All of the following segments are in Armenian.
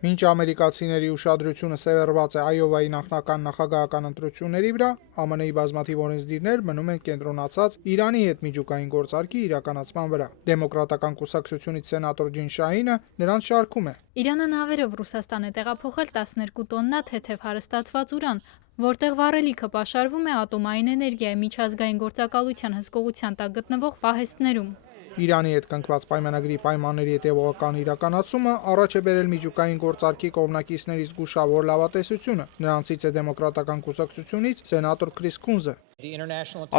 Մինչ ամերիկացիների ուշադրությունը սևեռված է Այովայի նախնական նախագահական ընտրությունների վրա, ԱՄՆ-ի բազմաթիվ օրենսդիրներ մնում են կենտրոնացած Իրանի հետ միջուկային գործարքի իրականացման վրա։ Դեմոկրատական կուսակցությունից սենատոր Ջին Շահինը նրանց շարքում է։ Իրանը նավերով Ռուսաստան է տեղափոխել 12 տոննա թեթև հարստացված ուրան, որտեղ վառելիքը պաշարվում է ատոմային էներգիայի միջազգային գործակալության հսկողության տակ գտնվող պահեստներում։ Իրանի հետ կնքված պայմանագրի պայմանների հետևողական իրականացումը առաջ է բերել միջուկային գործարքի կողմնակիցների զգուշավոր լավատեսությունը։ Նրանցից է դեմոկրատական կուսակցությունից սենատոր Քրիս Քունզը։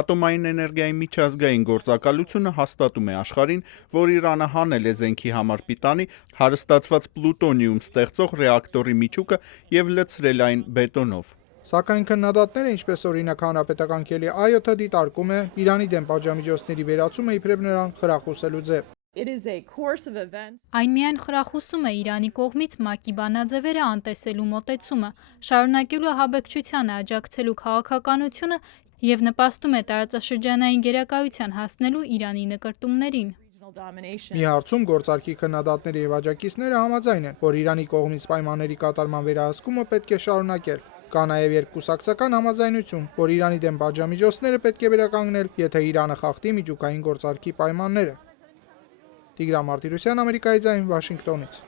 Ատոմային էներգիայի միջազգային գործակալությունը հաստատում է աշխարհին, որ Իրանը հանել է զենքի համար պիտանի հարստացված պլուտոնիում ստեղծող ռեակտորի միջուկը եւ լցրել այն բետոնով։ Սակայն քննադատները, ինչպես օրինակ հանրապետական քելի Այոթը, դիտարկում է Իրանի դեմ պատժամիջոցների վերացումը իբրև նրան խրախուսելու ձև։ Այն միայն խրախուսում է Իրանի կողմից ՄԱԿ-ի բանաձևերը անտեսելու մոտեցումը, շարունակելու ահաբեկչությանը աջակցելու քաղաքականությունը եւ նպաստում է տարածաշրջանային գերակայության հասնելու Իրանի նկրտումներին։ Մի հարցում գործարքի քննադատները եւ աջակիցները համաձայն են, որ Իրանի կողմից պայմանների կատարման վերահսկումը պետք է շարունակել։ Կա նաև երկկուսակցական համաձայնություն, որ Իրանի դեմ պատժամիջոցները պետք է վերականգնել, եթե Իրանը խախտի միջուկային գործարքի պայմանները։ Տիգրան Մարտիրոսյան, Ամերիկայի ձայն, Վաշինգտոնից։